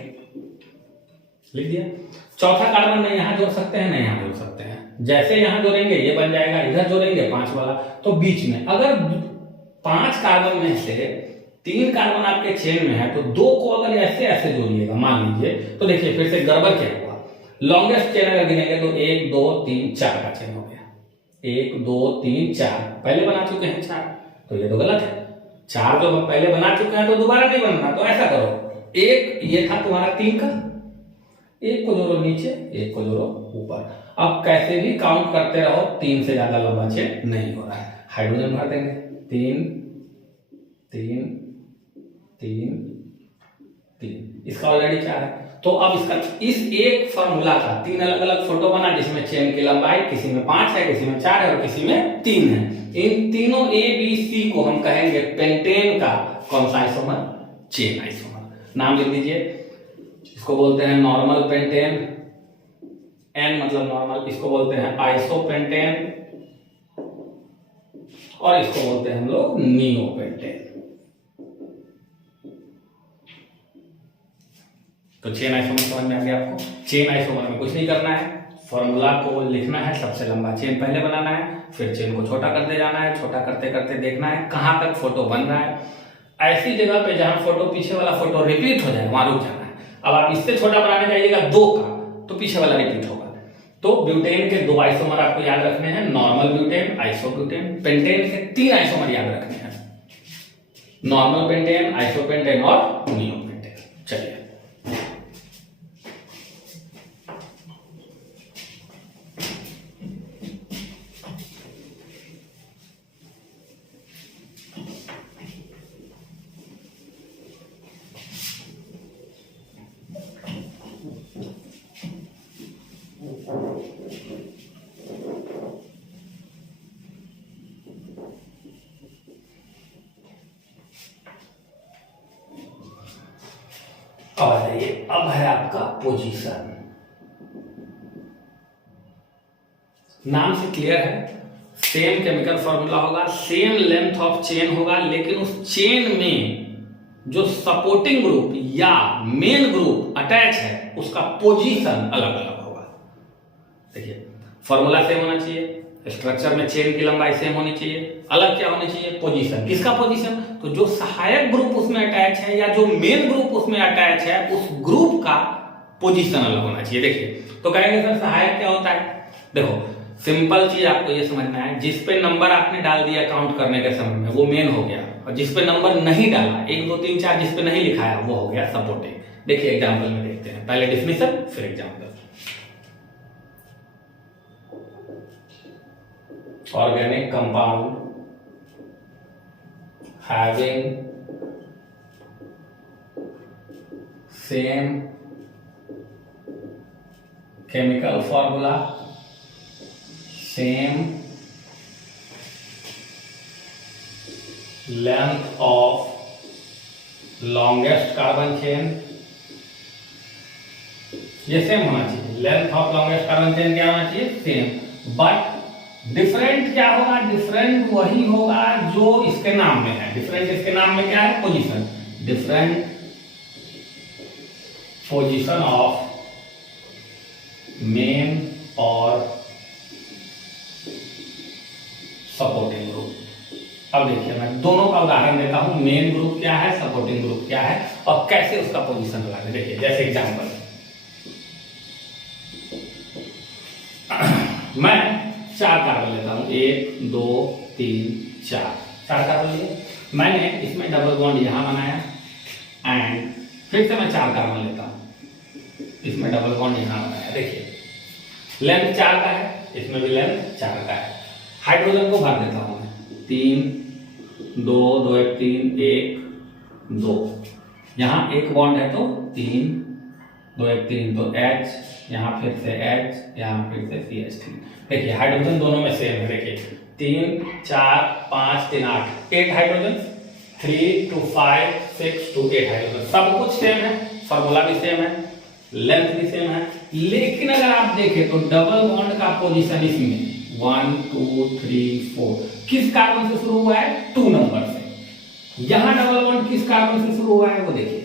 चौथा कार्बन में यहां जोड़ सकते हैं, नहीं यहां जोड़ सकते हैं। जैसे यहां जोड़ेंगे ये बन जाएगा, इधर जोड़ेंगे 5 वाला। तो बीच में अगर 5 कार्बन में से 3 कार्बन आपके चेन में है तो 2 को अगर ऐसे ऐसे जोड़िएगा मान लीजिए, तो देखिए फिर से गड़बड़ क्या हुआ। लॉन्गेस्ट चेन अगर गिनेंगे तो 1 2 3 4 का चेन हो गया। 1 2 3 4 पहले बना चुके हैं 4, तो ये तो गलत है। 4 जो पहले बना चुके हैं तो दोबारा नहीं बनना। तो ऐसा करो, एक ये था तुम्हारा 3 का, एक को जोड़ो नीचे, एक को जोड़ो ऊपर। अब कैसे भी काउंट करते रहो, 3 से ज्यादा लंबा चेन नहीं हो रहा है। हाइड्रोजन भर देंगे, 3 3 3 3, इसका ऑलरेडी 4 है। तो अब इसका इस एक फॉर्मूला का 3 अलग अलग फोटो बना, जिसमें चेन की लंबाई किसी में 5 है, किसी में 4 है और किसी में 3 है। इन तीनों ABC को हम कहेंगे पेंटेन का कौन सा आइसोमर, चेन आइसोमर। नाम लिख दीजिए, इसको बोलते हैं नॉर्मल पेंटेन, N मतलब नॉर्मल, इसको बोलते हैं आइसोपेंटेन और इसको बोलते हैं हम लोग नियोपेंटेन। तो चेन आइसोमर समझ में आ गया आपको। चेन आइसोमर में कुछ नहीं करना है, फॉर्मूला को लिखना है, सबसे लंबा चेन पहले बनाना है, फिर चेन को छोटा करते जाना है, छोटा करते करते देखना है कहां तक फोटो बन रहा है। ऐसी जगह पे जहां फोटो पीछे वाला फोटो रिपीट हो जाए वहां रुक जाना है। अब आप इससे छोटा बनाने जाइएगा 2 का, तो पीछे वाला रिपीट होगा। तो ब्यूटेन के 2 आइसोमर आपको याद रखने हैं, नॉर्मल ब्यूटेन, आइसोब्यूटेन। पेंटेन के 3 आइसोमर याद रखने हैं, नॉर्मल पेंटेन, आइसोपेंटेन और नियोपेंटेन। चलिए अब आ जाइए, अब है आपका पोजीशन। नाम से क्लियर है, सेम केमिकल फॉर्मूला होगा, सेम लेंथ ऑफ चेन होगा, लेकिन उस चेन में जो सपोर्टिंग ग्रुप या मेन ग्रुप अटैच है उसका पोजीशन अलग अलग होगा। देखिए फॉर्मूला सेम होना चाहिए, स्ट्रक्चर में चेन की लंबाई सेम होनी चाहिए, अलग क्या होनी चाहिए, पोजीशन। किसका पोजीशन, तो जो सहायक ग्रुप उसमें अटैच है या जो मेन ग्रुप उसमें अटैच है उस ग्रुप का पोजीशन अलग होना चाहिए। देखिए तो कहेंगे सर सहायक क्या होता है? देखो सिंपल चीज आपको ये समझना है, जिस पे नंबर आपने डाल दिया काउंट करने के समय में वो मेन हो गया, और जिस पे नंबर नहीं डाला 1 2 3 4 जिस पे नहीं लिखा है वो हो गया सपोर्टिंग। देखिए एग्जांपल में देखते हैं, पहले डिफिनेशन फिर example. Organic compound having same chemical formula, same length of longest carbon chain, ये सेम होना चाहिए। Length of longest carbon chain क्या होना चाहिए? सेम। बट डिफरेंट क्या होगा? डिफरेंट वही होगा जो इसके नाम में है। डिफरेंट इसके नाम में क्या है? Position. Different position of main और सपोर्टिंग ग्रुप। अब देखिए मैं दोनों का उदाहरण देता हूं, मेन ग्रुप क्या है, सपोर्टिंग ग्रुप क्या है और कैसे उसका पोजीशन अलग है। देखिए जैसे एग्जांपल मैं 4 कार्बन लेता हूं, 1 2 3 4 कार्बन लिए। मैंने इसमें डबल बॉन्ड यहां बनाया एंड फिर से मैं 4 कार्बन लेता हूं, इसमें डबल बॉन्ड यहां बनाया। देखिए लेंथ 4 का है, इसमें भी लेंथ 4 का है। हाइड्रोजन को भर देता हूं मैं, 3 2 2 1 3 1 2, यहां एक बॉन्ड है तो 3 2 1 3 तो H, यहां फिर से H, यहां फिर से CH3। देखिए हाइड्रोजन दोनों में सेम है। देखिए 3 4 5 3 8 हाइड्रोजन, 3 2 5 6 2 8 हाइड्रोजन, सब कुछ सेम है, फॉर्मूला भी सेम है, लेंथ भी सेम है। लेकिन अगर आप देखें तो डबल बॉन्ड का पोजीशन इसमें 1 2 3 4 किस कार्बन से शुरू हुआ है? 2 नंबर से। यहां डबल बॉन्ड किस कार्बन से शुरू हुआ है वो देखिए,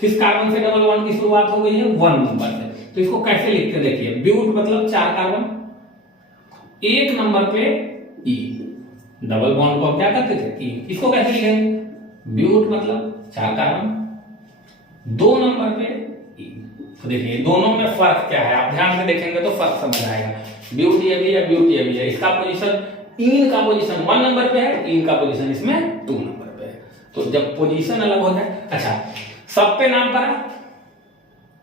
किस कार्बन से डबल बॉन्ड की शुरुआत हो गई है? 1 नंबर से। तो इसको कैसे लिखते हैं? देखिए ब्यूट मतलब 4 कार्बन, 1 नंबर पे E, डबल बॉन्ड को हम क्या करते थे? E। इसको कैसे लिखेंगे? ब्यूट मतलब 4 कार्बन, 2 नंबर पे E। तो देखिए दोनों में फर्क क्या है, आप ध्यान से देखेंगे तो फर्क समझ आएगा। ब्यूट ये भी है, ब्यूट ये भी है। इसका पोजीशन, इन का पोजीशन 1 नंबर पे है, इन का पोजीशन इसमें 2 नंबर पे है। तो जब पोजीशन अलग हो जाए, अच्छा सब पे नाम पड़ा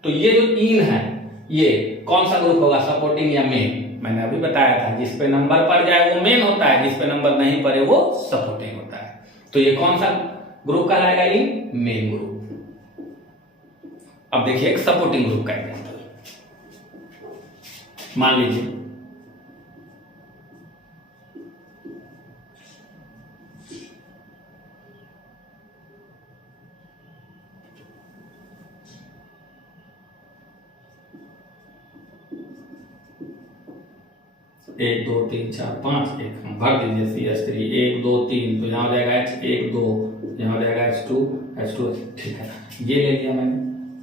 तो ये जो इन है ये कौन सा ग्रुप होगा? सपोर्टिंग या मेन? मैंने अभी बताया था जिस पे नंबर पड़ जाए वो मेन होता है, जिस पे नंबर नहीं पड़े वो सपोर्टिंग होता है। तो ये कौन सा ग्रुप कहलाएगा? इन मेन ग्रुप। अब देखिए एक सपोर्टिंग ग्रुप का एग्जांपल मान लीजिए, एक 2 3 4 5 एक हम भर दीजिए CH3 1 2 3 तो यहाँ हो जाएगा H 1 2, यहाँ हो जाएगा H2 ठीक है, ये ले लिया मैंने।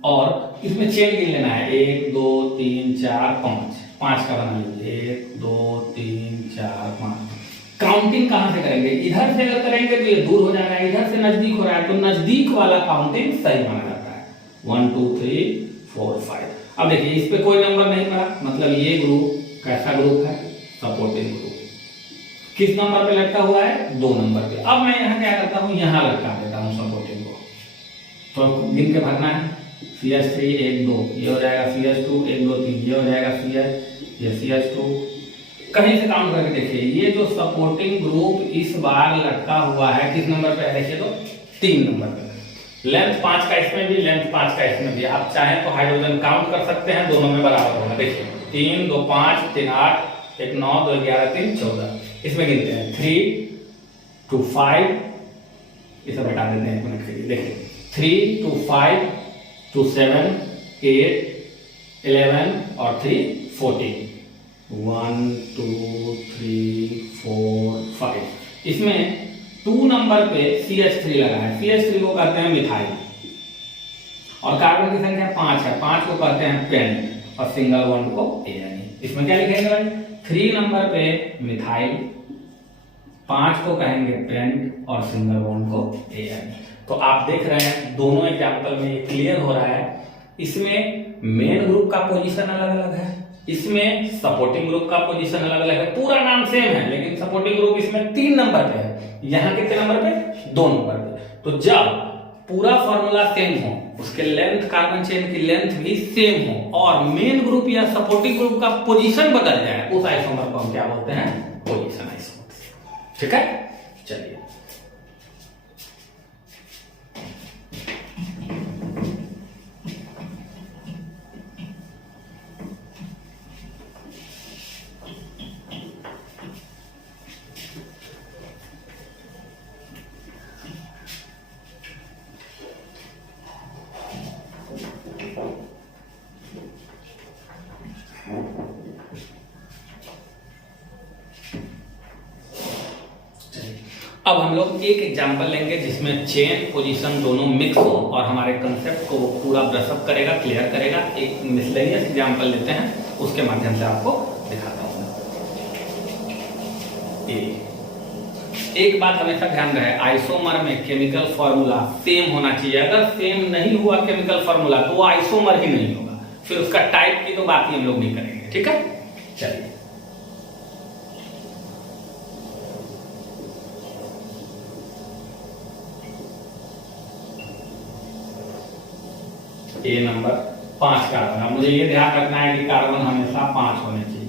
और इसमें चेन गिन लेना है, 1 2 3 4 5 का बना लीजिए, 1 2 3 4 5। काउंटिंग कहां से करेंगे? इधर से अगर करेंगे तो ये दूर हो जाएगा, इधर से नजदीक हो रहा है तो नजदीक वाला काउंटिंग सही माना जाता है। 1 2 3 4 5। अब देखिए इस पे कोई नंबर नहीं पड़ा, मतलब ये ग्रुप कैसा ग्रुप है? Supporting group. किस नंबर पे लटका हुआ है? 2 नंबर पे। अब मैं यहाँ क्या करता हूँ, यहाँ लटका देता हूँ सपोर्टिंग को। तो गिन के भरना है, CH3 1 2, ये हो जाएगा CH2 1 2 3, ये हो जाएगा CH, ये CH2। कहीं से काउंट करके देखिए, ये जो सपोर्टिंग ग्रुप इस बार लटका हुआ है किस नंबर पे है? देखिए तो 3 नंबर पे। लेंथ 5 का इसमें भी, लेंथ 5 का इसमें भी। आप चाहें तो हाइड्रोजन काउंट कर सकते हैं, दोनों में बराबर होगा। देखिए 3 2 5 3 8 1 9 2 11 3 14। इसमें गिनते हैं 3 2 5, इसे हटा देते हैं 1 मिनट के लिए। देखिए 3 2 5 2 7 8 11 और 3 14। 1 2 3 4 5। इसमें 2 नंबर पे CH3 लगा है, CH3 को कहते हैं मिथाइल और कार्बन की संख्या 5 है, 5 को कहते हैं पेंट और सिंगल बॉन्ड को एआई। इसमें क्या लिखेंगे भाई? 3 नंबर पे मिथाइल, 5 को कहेंगे पेंट और सिंगल बॉन्ड को एआई। तो आप देख रहे हैं दोनों एग्जांपल में क्लियर हो रहा है। इसमें मेन ग्रुप का पोजीशन अलग अलग है, इसमें सपोर्टिंग ग्रुप का पोजीशन अलग अलग है। पूरा नाम सेम है लेकिन सपोर्टिंग ग्रुप इसमें 3 नंबर पे है, यहाँ कितने नंबर पे, 2 नंबर पे। तो जब पूरा फॉर्मूला सेम हो, उसके लेंथ, कार्बन चेन की लेंथ भी सेम हो और मेन ग्रुप या सपोर्टिंग ग्रुप का पोजीशन बदल जाए, उस आइसोमर को हम क्या बोलते हैं, पोजीशन आइसोमर। ठीक है, चलिए अब हम लोग एक एग्जांपल लेंगे जिसमें चेन पोजीशन दोनों मिक्स हो और हमारे कंसेप्ट को पूरा ब्रशअप करेगा, क्लियर करेगा। एक मिसलेनियस एग्जांपल लेते हैं, उसके माध्यम से आपको दिखाता हूं। एक बात हमेशा ध्यान रहे, आइसोमर में केमिकल फॉर्मूला सेम होना चाहिए। अगर सेम नहीं हुआ केमिकल फॉर्मूला तो वो आइसोमर ही नहीं होगा, फिर उसका टाइप की तो बात ही हम लोग नहीं करेंगे। ठीक है, चलिए ए नंबर 5 कार्बन है। मुझे ये ध्यान रखना है कि कार्बन हमेशा 5 होने चाहिए।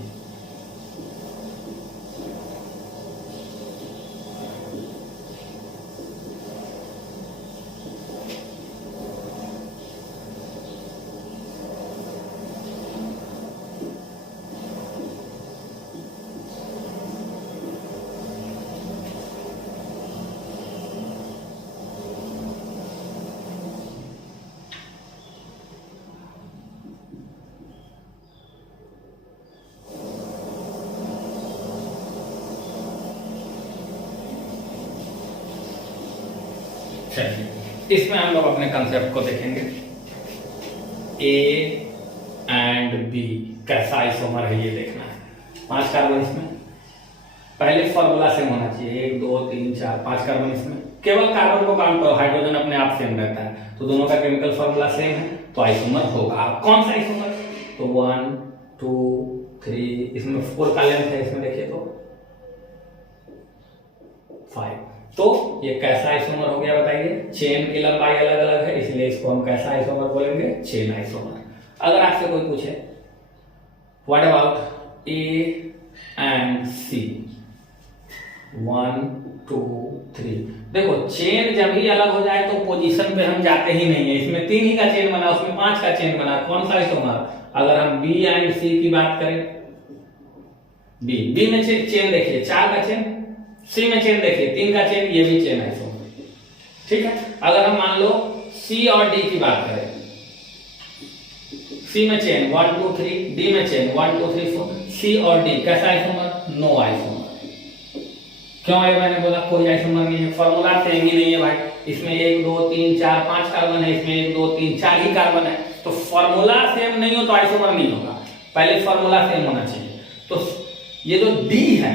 चलिए इसमें हम लोग अपने कंसेप्ट को देखेंगे। ए एंड बी कैसा आइसोमर है ये देखना है। 5 कार्बन इसमें, पहले फॉर्मूला सेम होना चाहिए, 1 2 3 4 5 कार्बन इसमें। केवल कार्बन को काउंट करो, हाइड्रोजन अपने आप सेम रहता है, तो दोनों का केमिकल फॉर्मूला सेम है तो आइसोमर होगा। अब कौन सा आइसोमर, तो 1 2 3, इसमें 4 का लेंथ है, इसमें देखिए तो 5। तो ये कैसा आइसोमर हो गया बताइए, चेन की लंबाई अलग अलग है इसलिए इसको हम कैसा आइसोमर बोलेंगे, चेन आइसोमर। अगर आपसे कोई पूछे what about A and C, 1 2 3, देखो चेन जब ही अलग हो जाए तो पोजीशन पे हम जाते ही नहीं है। इसमें 3 ही का चेन बना, उसमें 5 का चेन बना, कौन सा आइसोमर। अगर हम बी एंड सी की बात करें, बी में चेन देखिए 4 का चेन, सी में चेन देखिए 3 का चेन, ये भी चेन आइसोमर। ठीक है, अगर हम मान लो सी और डी की बात करें, सी में चेन 1 2 3, डी में चेन 1 2 3 4, सी और डी कैसा आइसोमर, नो आइसोमर। क्यों है, मैंने बोला कोई आइसोमर नहीं है, फॉर्मूला सेम ही नहीं है भाई। इसमें 1 2 3 4 5 कार्बन है, इसमें 1 2 3 4 ही कार्बन है, तो फॉर्मूला सेम नहीं हो तो आइसोमर नहीं होगा, पहले फॉर्मूला सेम होना चाहिए। तो ये जो डी है,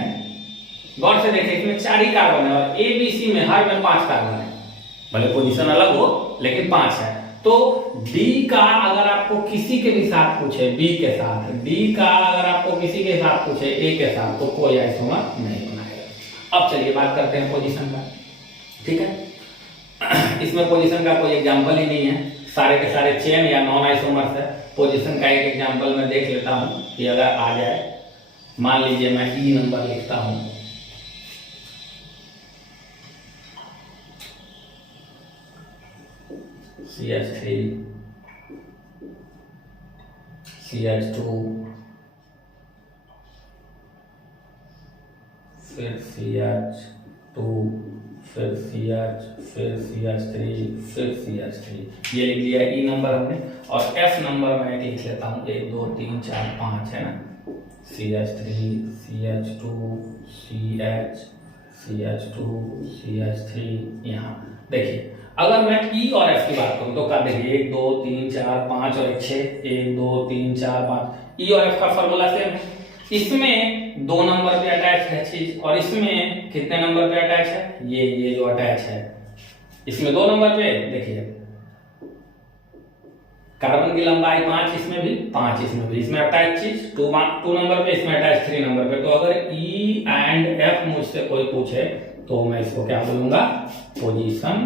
गौर से देखें, इसमें 4 ही कार्बन है और ए बी सी में हर में 5 कार्बन है, भले पोजीशन अलग हो लेकिन 5 है। तो डी का अगर आपको किसी के भी साथ पूछे, बी के साथ, डी का अगर आपको किसी के साथ पूछे ए के साथ, तो कोई आइसोमर नहीं बनाएगा। अब चलिए बात करते हैं पोजीशन का। ठीक है, इसमें पोजीशन का कोई एग्जांपल ही नहीं है, सारे के सारे चेन या नॉन आइसोमर्स है। पोजीशन का एक एग्जांपल मैं देख लेता हूं कि अगर आ जाए, मान लीजिए मैं ई नंबर लिखता हूं, CH3 CH2 फिर CH2 फिर CH फिर CH3 फिर CH3, ये लिख लिया ई नंबर हमने। और एफ नंबर मैं लिख लेता हूँ, 1 2 3 4 5 है ना, CH3 CH2 CH CH2 CH3। यहाँ देखिए अगर मैं ई और एफ की बात करूं तो क्या देखिए 1 2 3 4 5 और 1 6, 1 2 3 4 5, ई और एफ का फॉर्मूला सेम है। इसमें 2 नंबर पे अटैच है चीज और इसमें कितने नंबर पे अटैच है, ये जो अटैच है इसमें 2 नंबर पे। देखिए कार्बन की लंबाई 5, इसमें भी 5, इसमें भी, इसमें अटैच चीज 2 नंबर पे, इसमें अटैच 3 नंबर पे। तो अगर E एंड F मुझसे कोई पूछे तो मैं इसको क्या बोलूंगा, पोजीशन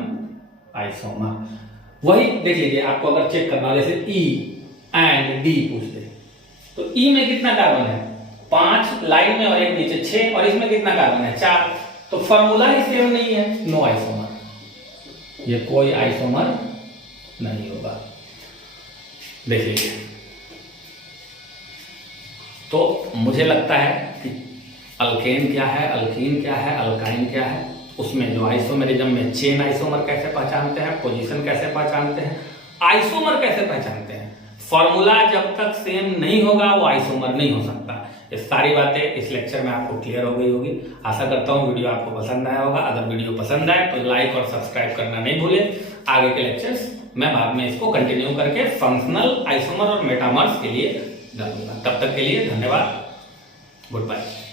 आइसोमर। वही देख लीजिए, आपको अगर चेक करना हो, जैसे E एंड D पूछ दे तो E में कितना कार्बन है 5 लाइन में और एक नीचे 6, और इसमें कितना कार्बन है 4, तो फॉर्मूला ही सेम नहीं है, नो आइसोमर, ये कोई आइसोमर नहीं होगा। देख लीजिए, तो मुझे लगता है कि अल्केन क्या है, अल्कीन क्या है, अल्काइन क्या है, उसमें जो आइसोमेरिज्म में चेन आइसोमर कैसे पहचानते हैं, पोजीशन कैसे पहचानते हैं, आइसोमर कैसे पहचानते हैं, फॉर्मूला जब तक सेम नहीं होगा वो आइसोमर नहीं हो सकता। ये सारी बातें इस लेक्चर में आपको क्लियर हो गई होगी। आशा करता हूँ वीडियो आपको पसंद आया होगा। अगर वीडियो पसंद आए तो लाइक और सब्सक्राइब करना नहीं भूलें। आगे के लेक्चर्स मैं बाद में इसको कंटिन्यू करके फंक्शनल आइसोमर और मेटामर्स के लिए डालूंगा। तब तक के लिए धन्यवाद, गुड बाय।